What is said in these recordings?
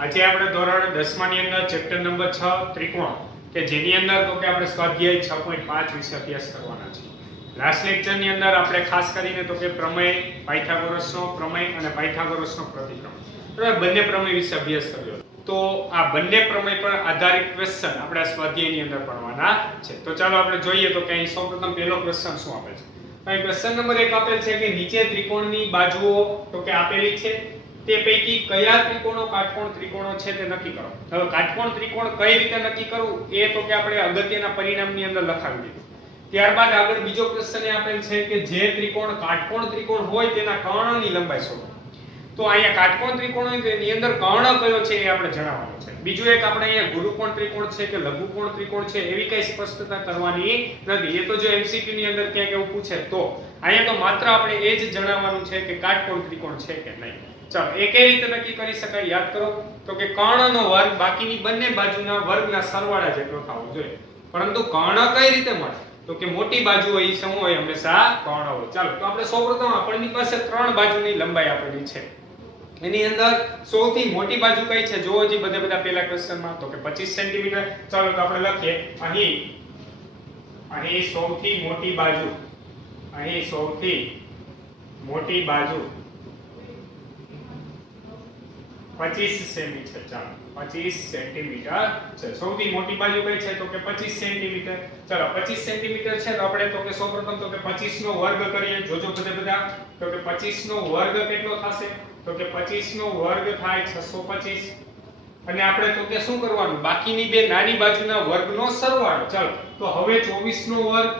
આજે આપણે ધોરણ 10 ની અંદર ચેપ્ટર નંબર 6 ત્રિકોણ કે જેની અંદર તો કે આપણે સ્વાધ્યાય 6.5 વિશે અભ્યાસ કરવાના છે. લાસ્ટ લેક્ચર ની અંદર આપણે ખાસ કરીને તો કે પ્રમેય, પાયથાગોરસનો પ્રમેય અને પાયથાગોરસનો પ્રતિક્રમ તો બંને પ્રમેય વિશે અભ્યાસ કર્યો. તો આ બંને પ્રમેય પર આધારિત ક્વેશ્ચન આપણે આ સ્વાધ્યાયની અંદર ભણવાના છે. તો ચાલો આપણે જોઈએ તો કે અહીં સૌપ્રથમ પહેલો ક્વેશ્ચન શું આપે છે. અહીં ક્વેશ્ચન નંબર 1 આપેલ છે કે નીચે ત્રિકોણની બાજુઓ તો કે આપેલી છે, તે પૈકી કયા ત્રિકોણો કાટકોણ ત્રિકોણો છે તે નક્કી કરો. હવે કાટકોણ ત્રિકોણ કઈ રીતે નક્કી કરવું એ તો કે આપણે અગત્યના પરિણામની અંદર લખાવી દીધું. ત્યારબાદ આગળ બીજો ક્વેશ્ચન એ આપેલ છે કે જે ત્રિકોણ કાટકોણ ત્રિકોણ હોય તેના કર્ણની લંબાઈ શોધો. તો અહીંયા કાટકોણ ત્રિકોણ હોય તેની અંદર કર્ણ કયો છે એ આપણે જણાવવાનું છે. બીજું એક આપણે અહીંયા ગુરુકોણ ત્રિકોણ છે કે લઘુકોણ ત્રિકોણ છે એવી કઈ સ્પષ્ટતા કરવાની નથી. એ તો જો એમસીક્યુ ની અંદર ક્યાંક એવું પૂછે તો અહીંયા તો માત્ર આપણે એ જ જણાવવાનું છે કે કાટકોણ ત્રિકોણ છે કે નહીં. ચાલો એ કઈ રીતે નક્કી કરી શકાય યાદ કરો તો કે કર્ણનો વર્ગ બાકીની બંને બાજુના વર્ગના સરવાળા જેટલો થવો જોઈએ. પરંતુ કર્ણ કઈ રીતે મળે તો કે મોટી બાજુ હોય શું હોય હંમેશા કર્ણ હોય. ચાલો તો આપણે સૌપ્રથમ આપણી પાસે ત્રણ બાજુની લંબાઈ આપેલી છે. એની અંદર સૌથી મોટી બાજુ કઈ છે જોવો જી બધા પહેલા ક્વેશ્ચનમાં તો કે 25 સેન્ટીમીટર. ચાલો તો આપણે લખીએ અહીં સૌથી મોટી બાજુ, અહીં સૌથી મોટી બાજુ 25 સેમી છે. ચાલો 25 સેન્ટીમીટર છે. સૌથી મોટી બાજુ કઈ છે તો કે 25 સેન્ટીમીટર. ચાલો 25 સેન્ટીમીટર છે તો આપણે તો કે સૌપ્રથમ તો કે 25 નો વર્ગ કરીએ. જોજો બધા તો કે 25 નો વર્ગ કેટલો થશે તો કે 25 નો વર્ગ થાય 625. અને આપણે તો કે શું કરવાનું બાકીની બે નાની બાજુના વર્ગનો સરવાળો. ચાલો તો હવે 24 નો વર્ગ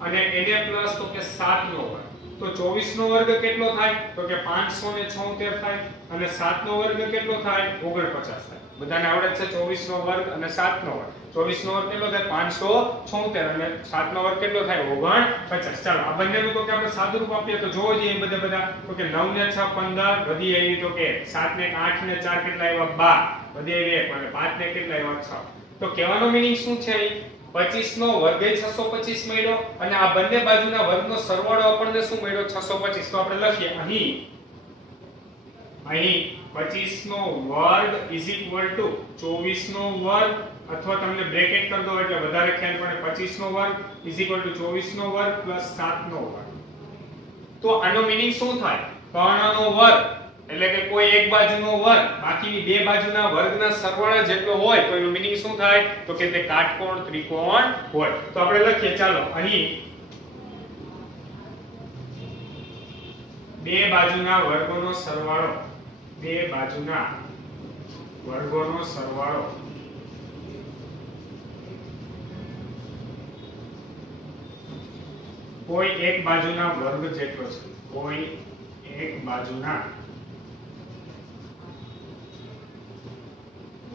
અને એને પ્લસ તો કે 7 નો વર્ગ. તો 24 નો વર્ગ કેટલો થાય તો કે 576 થાય અને 7 નો વર્ગ કેટલો થાય 49 થાય. બધાને આવડે છે 24 નો વર્ગ અને 7 નો વર્ગ. 24 નો વર્ગ કેટલો થાય 576 અને 7 નો વર્ગ કેટલો થાય 49. ચાલો આ બંનેનું તો કે આપણે સાદુરૂપ આપીએ તો જોવો જોઈએ બધા તો કે 9 ને 6 15 વધી આવી તો કે 7 ને 8 ને 4 કેટલા આવ્યા 12 વધી આવી 1 અને 5 ને કેટલા આવ્યા 6. તો કહેવાનો મીનિંગ શું છે 25 નો વર્ગ એ 625 મળ્યો અને આ બંને બાજુના વર્ગનો સરવાળો આપણને શું મળ્યો 625. તો આપણે લખીએ અહીં 25 નો વર્ગ = 24 નો વર્ગ અથવા તમને બ્રેકેટ કરી દો એટલે વધારે ખ્યાલ પડે 25 નો વર્ગ = 24 નો વર્ગ + 7 નો વર્ગ. તો આનો મીનિંગ શું થાય કર્ણનો વર્ગ એટલે કે કોઈ એક બાજુનો વર્ગ બાકીની બે બાજુના વર્ગના સરવાળા જેટલો હોય તો એનું મીનિંગ શું થાય તો કે તે કાટકોણ ત્રિકોણ હોય. તો આપણે લખીએ ચાલો અહીં બે બાજુના વર્ગોનો સરવાળો, બે બાજુના વર્ગોનો સરવાળો કોઈ એક બાજુના વર્ગ જેટલો છે, કોઈ એક બાજુના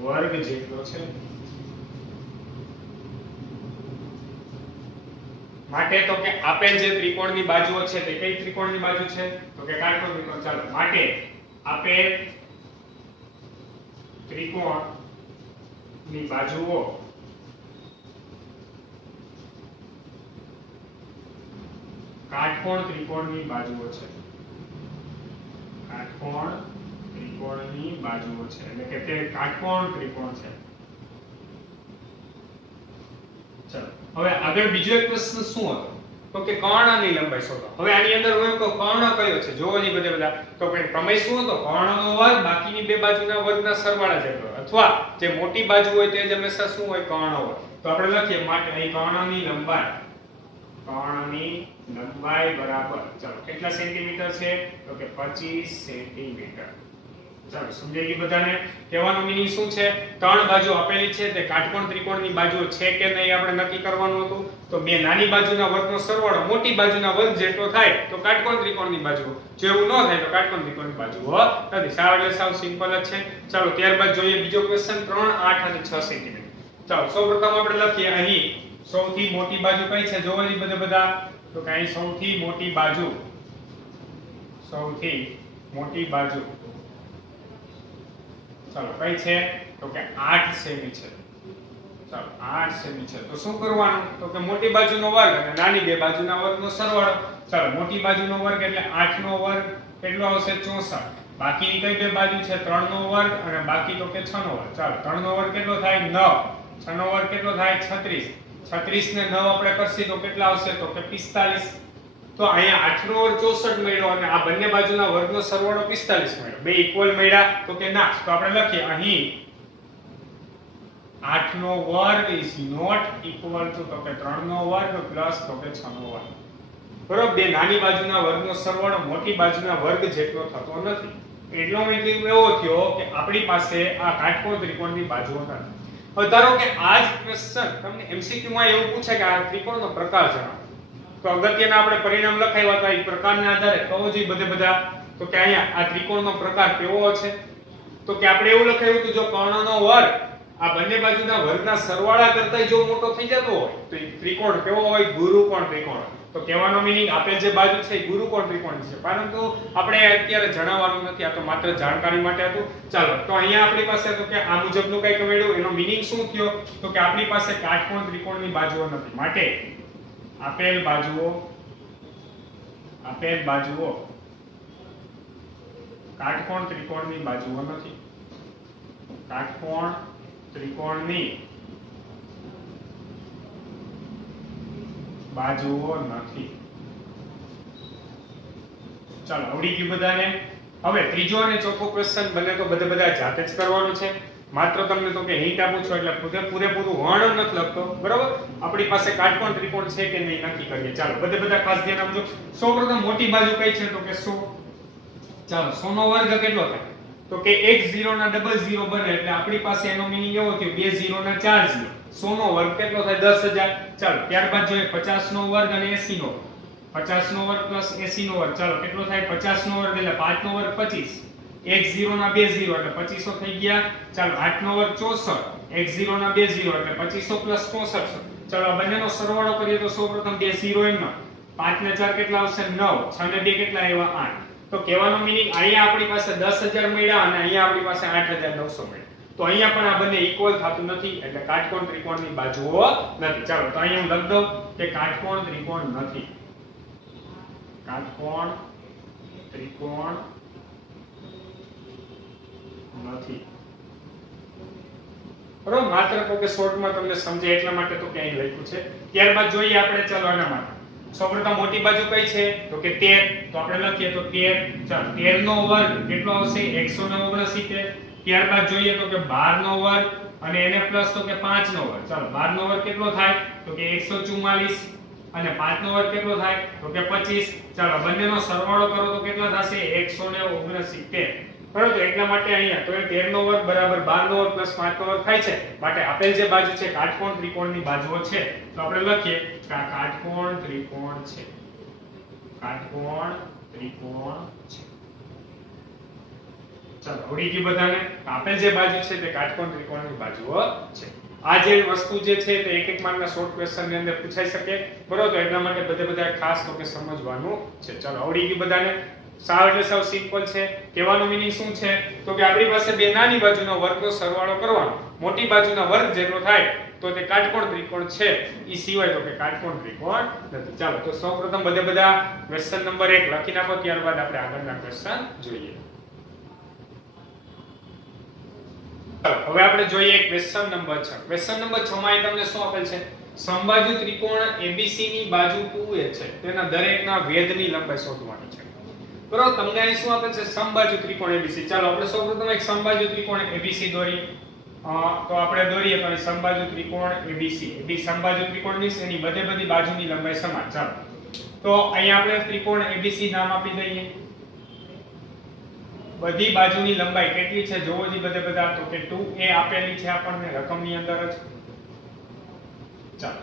વર્ગ જેટલો છે. માટે તો કે આપેલ જે ત્રિકોણની બાજુઓ છે તે કઈ ત્રિકોણની બાજુ છે તો કે કાટકોણ ત્રિકોણ. ચાલો માટે આપેલ ત્રિકોણની બાજુઓ કાટકોણ ત્રિકોણની બાજુઓ છે, કાટકોણ ત્રિકોણની બાજુઓ છે એટલે કે તે કાટકોણ ત્રિકોણ છે. ચલો હવે આગળ બીજો એક પ્રશ્ન શું હતો તો કે કર્ણની લંબાઈ શોધો. હવે આની અંદર હું એમ કહું કર્ણ કયો છે જોવો ની બધા તો કે પ્રમેય શું હતો કર્ણનો વર્ગ બાકીની બે બાજુના વર્ગના સરવાળા જેટલો અથવા જે મોટી બાજુ હોય તે જ હંમેશા શું હોય કર્ણ હોય. તો આપણે લખીએ માટે અહીં કર્ણની લંબાઈ બરાબર ચાલો કેટલા સેન્ટીમીટર છે તો કે 25 સેન્ટીમીટર. ચાલો સમજાઈ ગયું બધાને. કહેવાનો મીનિંગ શું છે ત્રણ બાજુ આપેલી છે તે કાટકોણ ત્રિકોણની બાજુઓ છે કે નહીં આપણે નક્કી કરવાનું હતું. તો બે નાની બાજુના વર્ગનો સરવાળો મોટી બાજુના વર્ગ જેટલો થાય તો કાટકોણ ત્રિકોણની બાજુઓ, જો એવું ન થાય તો કાટકોણ ત્રિકોણની બાજુઓ નથી. સાવ એટલે સાવ સિમ્પલ જ છે. ચાલો ત્યારબાદ જોઈએ બીજો ક્વેશ્ચન 3, 8 અને 6 સેન્ટીમીટર. ચાલો સૌપ્રથમ આપણે લખીએ અહીં સૌથી મોટી બાજુ કઈ છે જોવો જી બધા તો કે અહીં સૌથી મોટી બાજુ, સૌથી મોટી બાજુ ચાલો કઈ છે તો કે 8 સેમી છે. ચાલો 8 સેમી છે. તો શું કરવાનું તો કે મોટી બાજુનો વર્ગ અને નાની બે બાજુના વર્ગનો સરવાળો. ચાલો મોટી બાજુનો વર્ગ એટલે 8 નો વર્ગ કેટલો આવશે 64 બાકીની કઈ બે બાજુ છે 3 નો વર્ગ અને બાકી તો કે 6 નો વર્ગ. ચાલો 3 નો વર્ગ કેટલો થાય 9, 6 નો વર્ગ કેટલો થાય 36, 36 ને 9 આપણે કરશી તો કેટલા આવશે તો કે 45. તો અહીંયા 8 નો વર્ગ 64 મળ્યો અને આ બંને બાજુના વર્ગનો સરવાળો 45 મળ્યો. બે ઇક્વલ મળ્યા તો કે ના. તો આપણે લખીએ અહીં 8 નો વર્ગ is not equal to તો કે 3 નો વર્ગ પ્લસ તો કે 6 નો વર્ગ. બરોબર, બે નાની બાજુના વર્ગનો સરવાળો મોટી બાજુના વર્ગ જેટલો થતો નથી. એટલો મતલબ એવો થયો કે આપણી પાસે આ કાટકોણ ત્રિકોણની બાજુઓ નથી. હવે ધારો કે આ જ ક્વેશ્ચન તમને એમસીક્યુ માં એવું પૂછે કે આ ત્રિકોણનો પ્રકાર જણાવો, તો અગત્યના આપણે પરિણામ લખાવ્યા હતા એ પ્રકારના આધારે કહો જોઈએ બધે બધા. તો કે અહીંયા આ ત્રિકોણનો પ્રકાર કેવો છે તો કે આપણે એવું લખાવ્યું હતું જો કર્ણનો વર્ગ આ બંને બાજુના વર્ગના સરવાળા કરતા જો મોટો થઈ જતો હોય તો એ ત્રિકોણ કેવો હોય ગુરુકોણ ત્રિકોણ. તો કહેવાનો મીનિંગ આપેલ જે બાજુ છે એ ગુરુકોણ ત્રિકોણ છે, પરંતુ આપણે અત્યારે જણાવવાનું નથી, આ તો માત્ર જાણકારી માટે હતું. ચાલો તો અહીંયા આપણી પાસે તો કે આ મુજબનું કંઈક મળ્યું. એનો મીનિંગ શું થયો તો કે આપણી પાસે કાટકોણ ત્રિકોણની બાજુઓ નથી, માટે આપેલ બાજુઓ કાટકોણ ત્રિકોણની બાજુઓ નથી. કાટકોણ ત્રિકોણની બાજુઓ નથી. ચાલો આવડી ગયું બધાને. હવે ત્રીજો અને ચોથો ક્વેશ્ચન બને તો બધા જાતે જ કરવાનું છે. માત્ર તમને તો કે હિન્ટ આપું છું એટલે પૂરેપૂરું વર્ણન નથી લખતો. બરાબર, આપણી પાસે કાટકોણ ત્રિકોણ છે કે નહીં નક્કી કરીએ. ચાલો બધા ખાસ ધ્યાન આપજો. સૌપ્રથમ મોટી બાજુ કઈ છે તો કે 100. ચાલો 100 નો વર્ગ કેટલો થાય તો કે 1 0 ના ડબલ 0 બને એટલે આપણી પાસે એનો મીનિંગ એવો થયો 2 0 ના 4 0. 100 નો વર્ગ કેટલો થાય 10000. ચાલો ત્યારબાદ જોઈએ 50 નો વર્ગ અને 80 નો. 50 નો વર્ગ પ્લસ 80 નો વર્ગ. ચાલો કેટલો થાય 50 નો વર્ગ એટલે 5 નો વર્ગ 25. 1 0 ના 2 0 એટલે 2500 થઈ ગયા. ચાલો 8 નો વર્ગ 64. 1 0 ના 2 0 એટલે 2500 પ્લસ 6400. ચાલો આ બંનેનો સરવાળો કરીએ તો સૌપ્રથમ બે 0 એમાં 5 ને 4 કેટલા આવશે 9. 6 ને 2 કેટલા આવ્યા 8. તો કહેવાનો મીનિંગ અહીંયા આપણી પાસે 10000 મળ્યા અને અહીંયા આપણી પાસે 8900 મળ્યા. તો અહીંયા પણ આ બંને ઇક્વલ થતું નથી એટલે કાટકોણ ત્રિકોણની બાજુઓ નથી. ચાલો તો અહીંયા હું લખ દઉં કે કાટકોણ ત્રિકોણ નથી. કાટકોણ ત્રિકોણ નથી. બરોબર, માત્ર તો કે શોર્ટમાં તમને સમજે એટલા માટે તો કે અહીં લખ્યું છે. ત્યારબાદ જોઈએ આપણે ચાલો આના માટે. સૌપ્રથમ મોટી બાજુ કઈ છે તો કે 13. તો આપણે લખીએ તો 13. ચાલો 13 નો વર્ગ કેટલો આવશે 169. ત્યારબાદ જોઈએ તો કે 12 નો વર્ગ અને એને પ્લસ તો કે 5 નો વર્ગ. ચાલો 12 નો વર્ગ કેટલો થાય તો કે 144 અને 5 નો વર્ગ કેટલો થાય તો કે 25. ચાલો બંનેનો સરવાળો કરો તો કેટલા થશે 169. બરાબર, તો એટલા માટે અહીંયા તો 13 નો વર્ગ બરાબર 12 નો વર્ગ પ્લસ 5 નો વર્ગ થાય છે. માટે આપેલ જે બાજુ છે કાટકોણ ત્રિકોણની બાજુઓ છે. તો આપણે લખીએ કે આ કાટકોણ ત્રિકોણ છે. કાટકોણ ત્રિકોણ છે. ચાલો આવડી ગયું બધાને. આપેલ જે બાજુ છે તે કાટકોણ ત્રિકોણની બાજુઓ છે. આ જે વસ્તુ જે છે તે એક એક માર્કના શોર્ટ ક્વેશ્ચન ની અંદર પૂછાઈ શકે. બરોબર, તો એટલા માટે બધા ખાસ તો કે સમજવાનું છે. ચાલો આવડી ગયું બધાને. સાવ એટલે સાવ સિમ્પલ છે. કહેવાનો મીનિંગ શું છે તો કે આપણી પાસે બે નાની બાજુનો વર્ગનો સરવાળો કરવાનો, મોટી બાજુના વર્ગ જેટલો થાય તો તે કાટકોણ ત્રિકોણ છે. ઈ સિવાય તો કે કાટકોણ ત્રિકોણ નથી. ચાલો તો સૌપ્રથમ બધા ક્વેશ્ચન નંબર 1 લખી નાખો, ત્યારબાદ આપણે આગળના ક્વેશ્ચન જોઈએ. હવે આપણે જોઈએ ક્વેશ્ચન નંબર 6. ક્વેશ્ચન નંબર 6 માં તમને શું આપેલ છે સમબાજુ ત્રિકોણ ABC ની બાજુ 2a છે તેના દરેકના વેધની લંબાઈ શોધવાની છે. બરોબર, તમને અહીં શું આપેલ છે સમબાજુ ત્રિકોણ ABC. ચાલો આપણે સૌપ્રથમ એક સમબાજુ ત્રિકોણ ABC દોરીએ. તો આપણે દોરીએ તો સમબાજુ ત્રિકોણ ABC. AB સમબાજુ ત્રિકોણ મીન્સ એની બધી બાજુની લંબાઈ સમાન. ચાલો તો અહીંયા આપણે ત્રિકોણ ABC નામ આપી દઈએ. બધી બાજુની લંબાઈ કેટલી છે જોવો જી બધા તો કે 2a આપેલી છે આપણને રકમની અંદર જ. ચાલો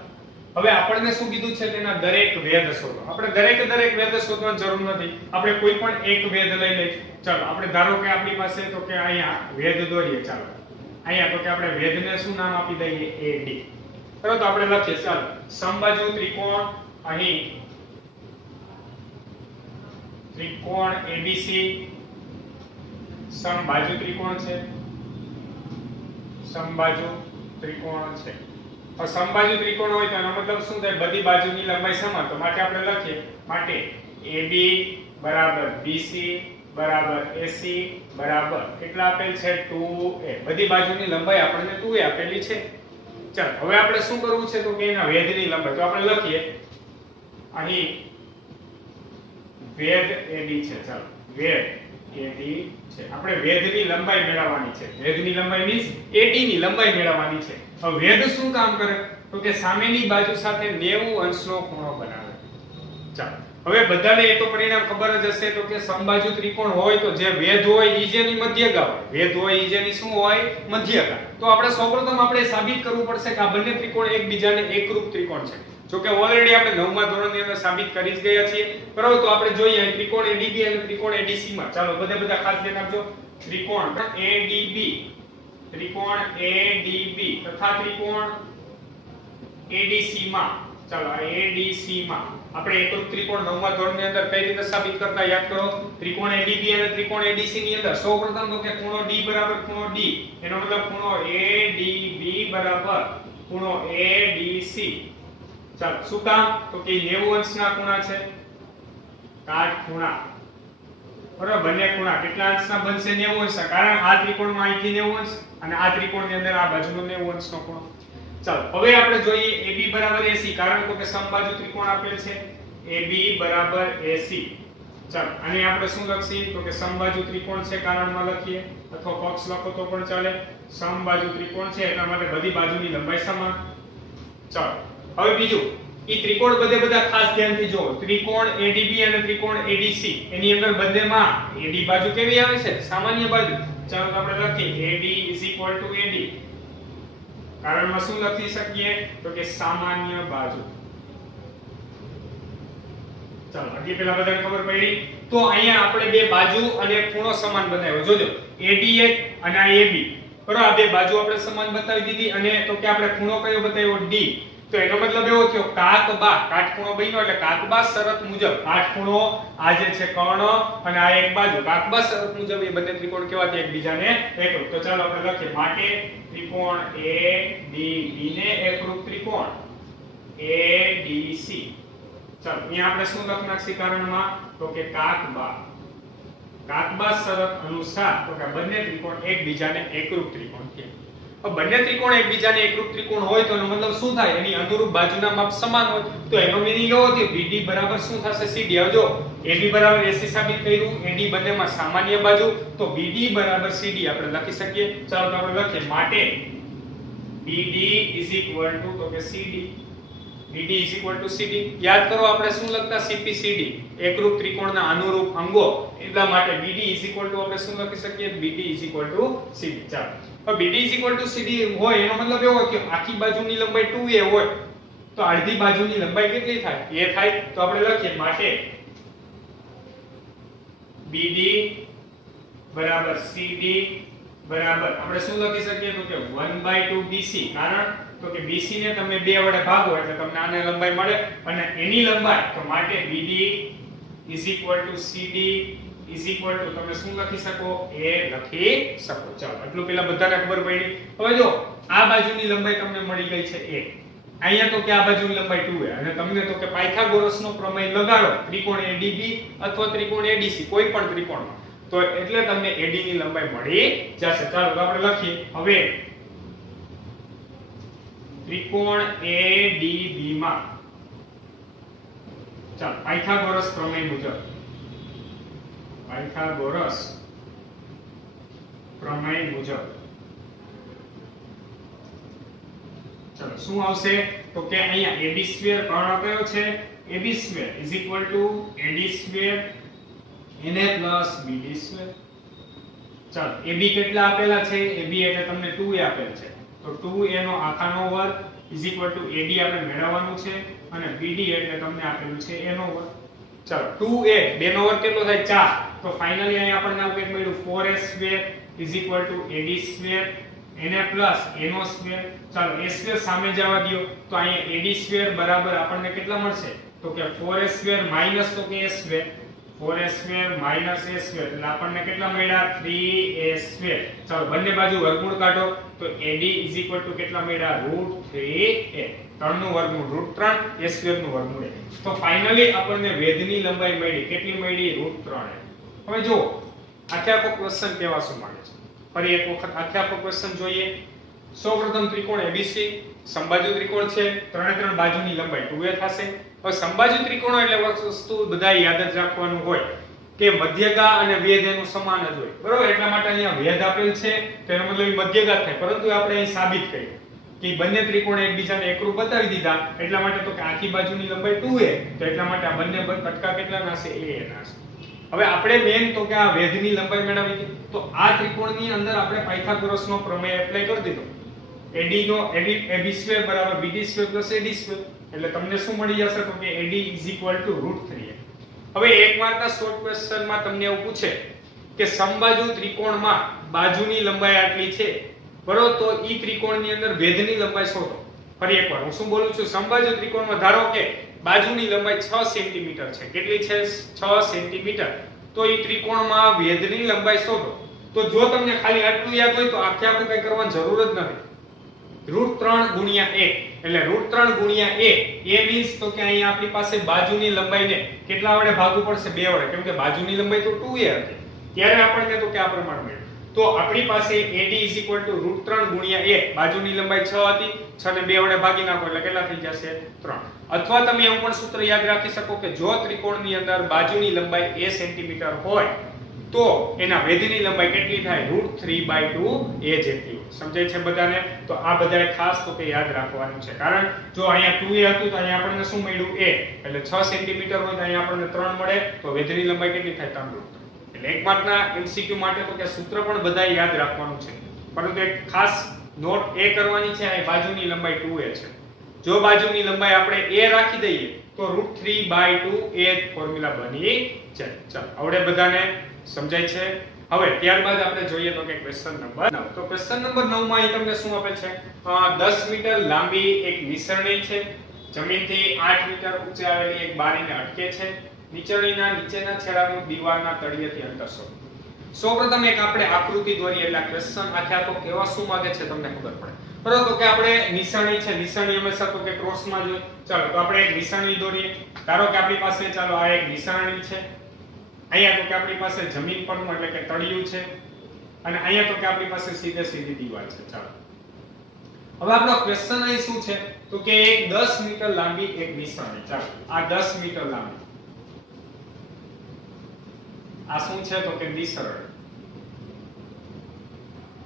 હવે આપણને શું કીધું છે તેના દરેક વેધ શોધો. આપણે દરેક વેધ શોધવાની જરૂર નથી, આપણે કોઈ પણ એક વેધ લઈ લઈશું. ચાલો આપણે ધારો કે આપણી પાસે તો કે અહીંયા વેધ દોરીએ. ચાલો અહીંયા તો કે આપણે વેધને શું નામ આપી દઈએ AD. બરાબર, તો આપણે લખીએ ચાલો સમબાજુ ત્રિકોણ અહીં ત્રિકોણ ABC સમબાજુ ત્રિકોણ છે. સમબાજુ ત્રિકોણ છે. સમબાજુ ત્રિકોણ હોય તો એનો મતલબ શું થાય બધી બાજુની લંબાઈ સમાન. તો માટે આપણે લખીએ માટે AB બરાબર BC બરાબર AC બરાબર કેટલા આપેલ છે 2a. બધી બાજુની લંબાઈ આપણને 2a આપેલી છે. ચાલ હવે આપણે શું કરવું છે તો કે એના વેધની લંબાઈ તો આપણે લખીએ અહીં વેધ AD છે. ચાલો વેધ AD છે. આપણે વેધની લંબાઈ મેળવવાની છે. વેધની લંબાઈ મીન્સ AD ની લંબાઈ મેળવવાની છે. હવે વેધ શું કામ કરે તો કે સામેની બાજુ સાથે 90 અંશનો ખૂણો બનાવે. ચાલો હવે બધાને એ તો પરિણામ ખબર જ હશે તો કે સમબાજુ ત્રિકોણ હોય તો જે વેધ હોય ઈ જેની મધ્યગા હોય. વેધ હોય ઈ જેની શું હોય મધ્યગા. તો આપણે સૌપ્રથમ આપણે સાબિત કરવું પડશે કે આ બંને ત્રિકોણ એકબીજાને એકરૂપ ત્રિકોણ છે. જો કે ઓલરેડી આપણે 9મા ધોરણની અંદર સાબિત કરી જ ગયા છીએ. બરાબર તો આપણે જોઈએ અહીં ત્રિકોણ ADB અને ત્રિકોણ ADC માં. ચાલો બધા ખાસ ધ્યાન આપજો. ત્રિકોણ ADB તથા ત્રિકોણ ADC માં. ચાલો આ ADC માં આપણે એકરૂપ ત્રિકોણ 9મા ધોરણની અંદર કઈ રીતે સાબિત કરતા યાદ કરો. ત્રિકોણ ADB અને ત્રિકોણ ADC ની અંદર સૌપ્રથમ તો કે ખૂણો D બરાબર ખૂણો D. એનો મતલબ ખૂણો ADB બરાબર ખૂણો ADC. ચાલો શું કામ તો કે 90 અંશના ખૂણા છે. કાટખૂણા. બરાબર બંને ખૂણા કેટલા અંશના બનશે 90 અંશના. કારણ આ ત્રિકોણમાં અહીંથી 90 અંશ અને આ ત્રિકોણની અંદર આ બાજુનો 90 અંશનો ખૂણો. ચાલો હવે આપણે જોઈએ AB બરાબર AC કારણ કે સમબાજુ ત્રિકોણ આપેલ છે. AB બરાબર AC. ચાલો આને આપણે શું લખીએ તો કે સમબાજુ ત્રિકોણ છે કારણમાં લખીએ અથવા પક્ષ લખો તો પણ ચાલે. સમબાજુ ત્રિકોણ છે એટલા માટે બધી બાજુની લંબાઈ સમાન. ચાલો હવે બીજું ઈ ત્રિકોણ બધા ખાસ ધ્યાનથી જુઓ. ત્રિકોણ ADB અને ત્રિકોણ ADC એની અંદર બંનેમાં AD બાજુ કેવી આવે છે સામાન્ય બાજુ. ચાલો તો આપણે લખીએ AD AD કારણમાં શું લખી શકીએ તો કે સામાન્ય બાજુ. ચાલો આટલી પહેલા બધાને ખબર પડી. તો અહીંયા આપણે બે બાજુ અને ખૂણો સમાન બનાવ્યો. જોજો AD અને આ AB બરાબર આ બે બાજુ આપણે સમાન બતાવી દીધી અને તો કે આપણે ખૂણો કયો બતાવ્યો D. તો એનો મતલબ એવો થયો કાકબા કાટખૂણો બન્યો એટલે કાકબા શરત મુજબ કાટખૂણો આ જે છે કર્ણ અને આ એક બાજુ કાકબા શરત મુજબ એ બંને ત્રિકોણ કેવા છે એકબીજાને એકરૂપ. તો ચાલો આપણે લખીએ માટે ત્રિકોણ ADB ને એકરૂપ ત્રિકોણ ADC. ચાલો અહીંયા આપણે શું લખ નાખી કારણમાં તો કે કાકબા શરત અનુસાર તો કે બંને ત્રિકોણ એકબીજાને એકરૂપ ત્રિકોણ છે. બંને ત્રિકોણ એકબીજાને એકરૂપ ત્રિકોણ હોય તો એનો મતલબ શું થાય એની અનુરૂપ બાજુના માપ સમાન હોય તો એનો મીનિંગ એવો થયો BD બરાબર શું થશે CD. હવે જો AB બરાબર AC સાબિત કર્યું. AD બંનેમાં સામાન્ય બાજુ તો BD બરાબર CD આપણે લખી શકીએ. ચાલો તો આપણે લખીએ માટે BD તો કે CD. BD CD યાદ કરો આપણે શું લખતા CPCD એકરૂપ ત્રિકોણના અનુરૂપ અંગો. એટલા માટે BD આપણે શું લખી શકીએ BD CD. ચાલો હવે BD CD હોય એનો મતલબ એવો કે આખી બાજુની લંબાઈ 2a હોય તો અડધી બાજુની લંબાઈ કેટલી થાય a થાય. તો આપણે લખીએ માટે BD બરાબર CD બરાબર આપણે શું લખી શકીએ તો કે 1/2 BC. કારણ તો કે BC ને તમે 2 વડે ભાગો એટલે તમને આને લંબાઈ મળે અને એની લંબાઈ તો માટે BD CD તમે શું લખી શકો a લખી શકો. ચાલો આટલું પેલા બધાને ખબર પડી. હવે જો આ બાજુની લંબાઈ તમને મળી ગઈ છે a. અહીંયા તો કે આ બાજુની લંબાઈ 2a અને તમને તો કે પાયથાગોરસનો પ્રમેય લગાડો ત્રિકોણ ADB અથવા ત્રિકોણ ADC કોઈ પણ ત્રિકોણમાં તો એટલે તમને AD ની લંબાઈ મળી જશે. ચાલો તો આપણે લખીએ હવે ત્રિકોણ ADB માં. ચાલો પાયથાગોરસ પ્રમેય મુજબ ચાલો શું આવશે તો કે અહીંયા AB સ્ક્વેર કર્ણ કયો છે AB square AD square NA BD square. ચાલો AB કેટલા આપેલા છે AB એટલે તમને 2a આપેલ છે તો 2a નો આખાનો વર્ગ AD આપણે મેળવવાનું છે અને BD એટલે તમને આપેલું છે a નો વર્ગ. ચાલો 2a 2 નો વર્ગ કેટલો થાય 4. તો ફાઇનલી અહીં આપણને આવું મળ્યું 4a square AD square NA a નો સ્ક્વેર. ચાલો a સ્ક્વેર સામે જવા દો તો અહીંયા AD સ્ક્વેર બરાબર આપણને કેટલા મળશે તો કે 4a સ્ક્વેર માઈનસ તો કે a square 4a square minus a square એટલે આપણને કેટલા મળ્યા 3a સ્ક્વેર. ચાલો બંને બાજુ વર્ગમૂળ કાઢો તો AD કેટલા મળ્યા √3a. 3 નું વર્ગમૂળ √3 a સ્ક્વેર નું વર્ગમૂળ. તો ફાઇનલી આપણને વેધની લંબાઈ મળી કેટલી મળી √3a. હવે જો આખે આખો ક્વેશ્ચન કેવા શું માંગે છે ફરી એક વખત આખે આખો ક્વેશ્ચન જોઈએ. સૌપ્રથમ ત્રિકોણ એબીસી સમબાજુ ત્રિકોણ છે, ત્રણે ત્રણ બાજુની લંબાઈ 2a થશે. હવે સમબાજુ ત્રિકોણો એટલે વસ્તુ બધા યાદ જ રાખવાનું હોય કે મધ્યગા અને વેધ એનું સમાન જ હોય, બરોબર. એટલા માટે અહીંયા વેધ આપેલ છે તો એનો મતલબ એ મધ્યગા થાય, પરંતુ આપણે અહીં સાબિત કર્યું કે બંને ત્રિકોણ એકબીજાને એકરૂપ બતાવી દીધા. એટલા માટે તો કે આખી બાજુની લંબાઈ 2a, તો એટલા માટે આ બંને કટકા કેટલાના છે? a ના છે. હવે આપણે મેઈન તો કે આ વેધની લંબાઈ મેળવવી હતી, તો આ ત્રિકોણની અંદર આપણે પાયથાગોરસનો પ્રમેય એપ્લાય કરી દીધો. AD નો AB² બરાબર BD² + AD², એટલે તમને શું મળી જશે? તો કે AD √3a. હવે એક માર્કના શોર્ટ ક્વેશ્ચનમાં તમને એવું પૂછે કે સમબાજુ ત્રિકોણમાં બાજુની લંબાઈ આટલી છે, બરોબર, તો ઈ ત્રિકોણની અંદર વેધની લંબાઈ શોધો. ફરી એકવાર હું શું બોલું છું? સમબાજુ ત્રિકોણમાં ધારો કે બાજુની લંબાઈ 6 સેન્ટીમીટર છે. કેટલી છે? 6 સેન્ટીમીટર. તો ઈ ત્રિકોણમાં વેધની લંબાઈ શોધો. તો જો તમને ખાલી આટલું યાદ હોય તો આખે આખું કઈ કરવાની જરૂર જ નથી. √3 ગુણ્યા a, એટલે √3 ગુણ્યા a, એ મીન્સ તો કે અહીંયા આપણી પાસે બાજુની લંબાઈને કેટલા વડે ભાગવું પડશે? 2 વડે, કેમ કે બાજુની લંબાઈ તો 2a હતી ત્યારે આપણને તો કે આ પ્રમાણ મળ્યું. તો આપણી પાસે AD √3 ગુણ્યા a, બાજુની લંબાઈ 6 હતી, 6 ને 2 વડે ભાગી નાખો એટલે કેટલા થઈ જશે? 3. અથવા તમે એવું પણ સૂત્ર યાદ રાખી શકો કે જો ત્રિકોણની અંદર બાજુની લંબાઈ a સેન્ટીમીટર હોય તો એના વેધની લંબાઈ કેટલી થાય? √3/2 a જેટલી. સમજાય છે બધાને? તો આ બધાએ ખાસ તો કે યાદ રાખવાનું છે, કારણ જો અહીંયા 2a હતું તો અહીંયા આપણને શું મળ્યું? a, એટલે 6 સેન્ટીમીટર હોય તો અહીંયા આપણને 3 મળે, તો વેધની લંબાઈ કેટલી થાય? 3. એટલે એક માર્કના MCQ માટે તો કે સૂત્ર પણ બધાએ યાદ રાખવાનું છે, પરંતુ એક ખાસ નોટ એ કરવાની છે, આ બાજુની લંબાઈ 2a છે. જો બાજુની લંબાઈ આપણે a રાખી દઈએ તો √3/2 a ફોર્મ્યુલા બની જાય. ચાલો આવડે બધાને? સમજાય છે? હવે ત્યારબાદ આપણે જોઈએ તો કે ક્વેશ્ચન નંબર 9. તો ક્વેશ્ચન નંબર 9 માં અહીં તમને શું આપેલ છે? 10 મીટર લાંબી એક નિસરણી છે, જમીનથી 8 મીટર ઊંચે આવેલી એક બારીને અટકે છે, નિસરણીના નીચેના છેડાનું દીવાલના તળિયેથી અંતર શોધો. સૌપ્રથમ એક આપણે આકૃતિ દોરીએ એટલે આ ક્વેશ્ચન આખે આખો કેવા શું માંગે છે તમને ખબર પડે, બરોબર. તો કે આપણે નિસરણી છે, નિસરણી હંમેશા તો કે ક્રોસમાં જ હોય. ચાલો તો આપણે એક નિસરણી દોરીએ. ધારો કે આપણી પાસે, ચાલો આ એક નિસરણી છે, અહીંયા તો કે આપણી પાસે જમીન પરનું એટલે કે તળિયું છે, અને અહીંયા તો કે આપણી પાસે સીધી દીવાલ છે. ચાલો હવે આપણો ક્વેશ્ચન અહીં શું છે? તો કે એક 10 મીટર લાંબી એક નિસરણી. ચાલો આ 10 મીટર લાંબી આ શું છે? તો કે નિસરણી.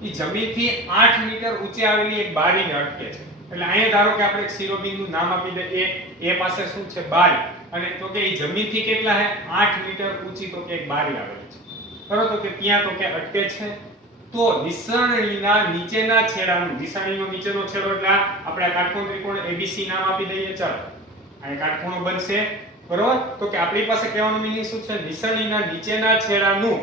ઈ જમીનથી 8 મીટર ઊંચે આવેલી એક બારીને અટકે છે. એટલે અહીંયા ધારો કે આપણે એક શિરોબિંદુ નામ આપી દે એ પાસે શું છે? બારી. અને તો કે ઈ જમીનથી કેટલા છે? 8 મીટર ઊંચી તો કે એક બારી આવેલી છે, બરોબર. તો કે ત્યાં તો કે અટકે છે. તો નિસરણીના નીચેના છેડાનું, નિસરણીનો નીચેનો છેડો એટલે આપણે આ કાટખૂણો ત્રિકોણ ABC નામ આપી દઈએ. ચાલો અહીંયા કાટખૂણો બનશે, બરોબર. તો કે આપણી પાસે કહેવાનો મીનિંગ શું છે? નિસરણીના નીચેના છેડાનું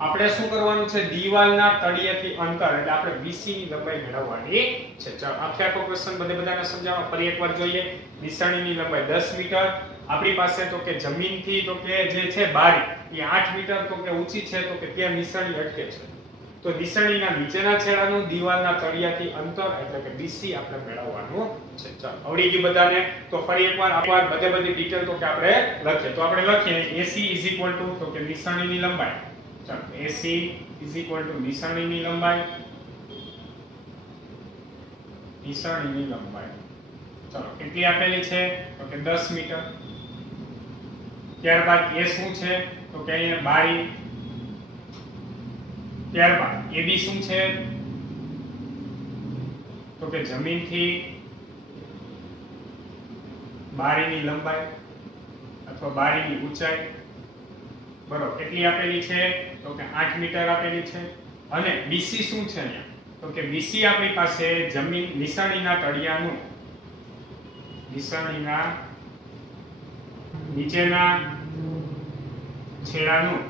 આપણે શું કરવાનું છે? દીવાલના તળિયેથી અંતર, એટલે આપણે BC ની લંબાઈ મેળવવાની છે. ચાલો આખે આખો ક્વેશ્ચન બધાને સમજાવવા ફરી એકવાર જોઈએ. નિસરણીની લંબાઈ 10 મીટર, આપણી પાસે તો કે જમીનથી તો કે જે છે બારી એ 8 મીટર તો કે ઊંચી છે, તો કે ત્યાં નિસરણી અટકે છે. તો નિસરણીના નીચેના છેડાનું દીવાલના તળિયાથી અંતર એટલે કે BC આપણે મેળવવાનું છે. ચાલો આવડી ગયું બધાને? તો ફરી એકવાર બધી ડિટેલ તો કે આપણે લખીએ. તો આપણે લખીએ AC તો કે નિસરણીની લંબાઈ. ચાલો AC નિસરણીની લંબાઈ, નિસરણીની લંબાઈ ચાલો કેટલી આપેલી છે? તો કે 10 મીટર. ત્યારબાદ એ શું છે? તો કે અહીંયા બારી. ત્યારબાદ AB શું છે? તો કે જમીનથી બારીની લંબાઈ અથવા બારીની ઊંચાઈ, બરોબર, કેટલી આપેલી છે? તો કે 8 મીટર આપેલી છે. અને BC શું છે અહીંયા? તો કે BC આપણી પાસે જમીન નિસરણીના તળિયાનું, નિસરણીના નીચેના છેડાનું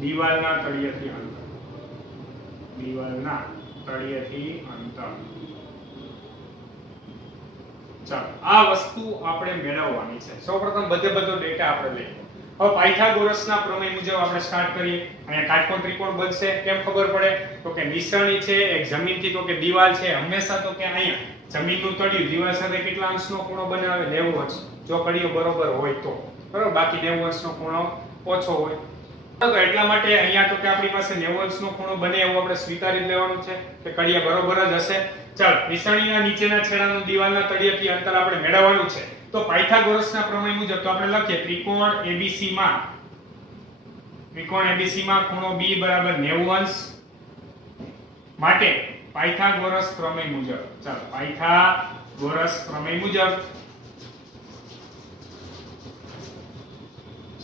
દીવાલના તળિયેથી અંતર, દીવાલના તળિયેથી અંતર. ચાલો આ વસ્તુ આપણે મેળવવાની છે. સૌપ્રથમ બધો ડેટા આપણે લઈએ. હવે પાયથાગોરસના પ્રમેય મુજબ આપણે સ્ટાર્ટ કરીએ. અહીંયા કાટકોણ ત્રિકોણ બનશે. કેમ ખબર પડે? તો કે નિસરણી છે, એક જમીનથી તો કે દીવાલ છે, હંમેશા તો કે અહીંયા જમીનનું તળિયું દીવાલ સાથે કેટલા અંશનો ખૂણો બનાવે? 90 અંશ. જો કડીઓ બરોબર હોય તો, બરોબર, બાકી 90 અંશનો ખૂણો ઓછો હોય. તો એટલા માટે અહીંયા તો કે આપણી પાસે 90 અંશનો ખૂણો બને એવું આપણે સ્વીકારી જ લેવાનું છે કે કડિયા બરોબર જ હશે. ચાલો, નિશાનીના નીચેના છેડાનું દિવાલના તળિયેથી અંતર આપણે મેળવવાનું છે. તો પાયથાગોરસના પ્રમેય મુજબ તો આપણે લખીએ ત્રિકોણ ABC માં ખૂણો B બરાબર 90 અંશ માટે પાયથાગોરસ પ્રમેય મુજબ, ચાલો પાયથાગોરસ પ્રમેય મુજબ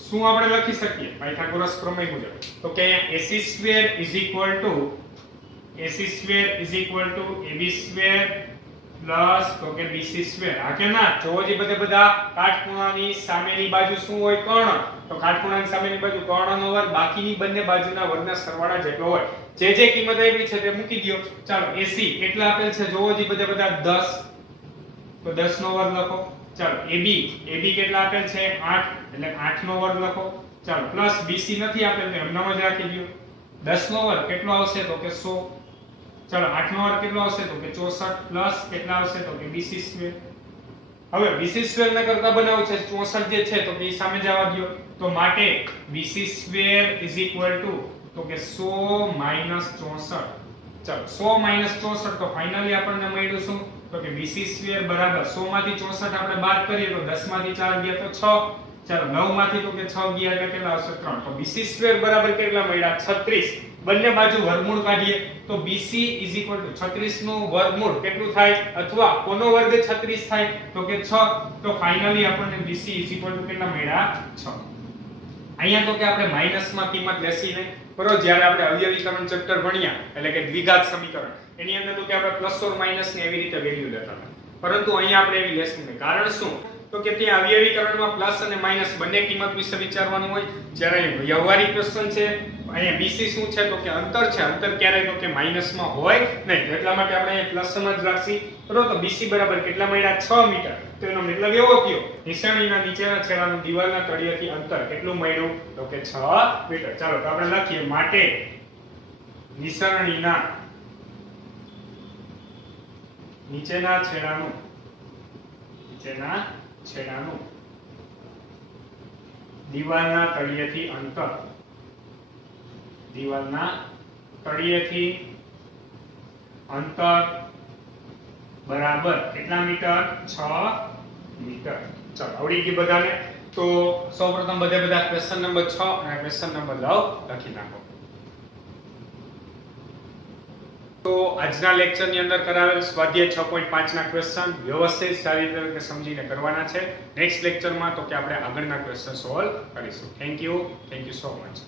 શું આપણે લખી શકીએ પાયથાગોરસ પ્રમેય મુજબ? તો કે AC² AB² પ્લસ તો કે BC². આ કે ના જો જે બધા કાટખૂણાની સામેની બાજુ શું હોય? કર્ણ. તો કાટખૂણાની સામેની બાજુ કર્ણનો વર્ગ બાકીની બંને બાજુના વર્ગના સરવાળા જેટલો હોય. જે કિંમત આવી છે તે મૂકી દો. ચાલો AC કેટલા આપેલ છે? જોવો જે બધા 10, તો 10 નો વર્ગ લખો. ચાલો AB કેટલા આપેલ છે? 8, એટલે 8 નો વર્ગ લખો. ચાલો પ્લસ BC નથી આપેલ તો એમનામ જ રાખી દો. 10 નો વર્ગ કેટલો આવશે? તો કે 100. ચાલો 8 નો વર્ગ કેટલો આવશે? તો કે 64 પ્લસ કેટલા આવશે? તો કે BC². હવે BC² ને કરતા બનાવવું છે 64 જે છે તો કે ઈ સામે જવા દો. તો માટે BC² તો કે 100 - 64. ચાલો 100 - 64 તો ફાઇનલી આપણને મળ્યું શું? તો કે BC² બરાબર 100 માંથી 64 આપણે બાદ કરીએ તો 10 માંથી 4 ગયા તો 6. ચાલો 9 માંથી તો કે 6 ગયા એટલે કેટલા આવશે? 3. તો BC² બરાબર કેટલા મળ્યા? 36. બંને બાજુ વર્ગમૂળ કાઢીએ તો BC = 36 નું વર્ગમૂળ કેટલું થાય? અથવા કોનો વર્ગ 36 થાય? તો કે 6. તો ફાઇનલી આપણને BC = કેટલા મળ્યા? 6. અહીંયા તો કે આપણે માઈનસમાં કિંમત લેસી નહીં, બરોબર? જ્યારે આપણે અવયવીકરણ ચેપ્ટર ભણ્યા એટલે કે દ્વિઘાત સમીકરણ એની અંદર તો કે આપણે પ્લસ ઓર માઈનસ ની એવી રીતે વેલ્યુ લેતા હતા, પરંતુ અહીંયા આપણે એવી લેશું નહીં. કારણ શું? તો કે ત્યાં અવયવીકરણમાં પ્લસ અને માઈનસ બંને કિંમત વિશે વિચારવાનું હોય. જ્યારે વ્યવહારિક ક્વેશ્ચન છે અહીંયા BC શું છે? તો કે અંતર છે. અંતર ક્યારેય તો કે માઈનસમાં હોય નહીં, એટલા માટે આપણે અહીંયા પ્લસમાં જ રાખશી, બરોબર? તો BC બરાબર કેટલા મળ્યા? 6 મીટર. તો એનો મતલબ એવો થયો નિશાનીના નીચેના છેડાનું દિવાલના તળિયેથી અંતર કેટલું મળ્યું? તો કે 6 મીટર. ચાલો તો આપણે લખીએ માટે નિશાનીના નીચેના છેડાનું દિવાલના તળિયેથી અંતર બરાબર કેટલા મીટર? 6 મીટર. ચાલો આવડી ગઈ બધાને. તો સૌપ્રથમ બધા ક્વેશ્ચન નંબર 6 અને ક્વેશ્ચન નંબર 9 લખી નાખો. તો આજના લેક્ચરની અંદર કરાવેલ સ્વાધ્યાય 6.5 ના ક્વેશ્ચન વ્યવસ્થિત સારી રીતે સમજીને કરવાના છે. નેક્સ્ટ લેક્ચરમાં તો કે આપણે આગળના ક્વેશ્ચન સોલ્વ કરીશું. Thank you so much.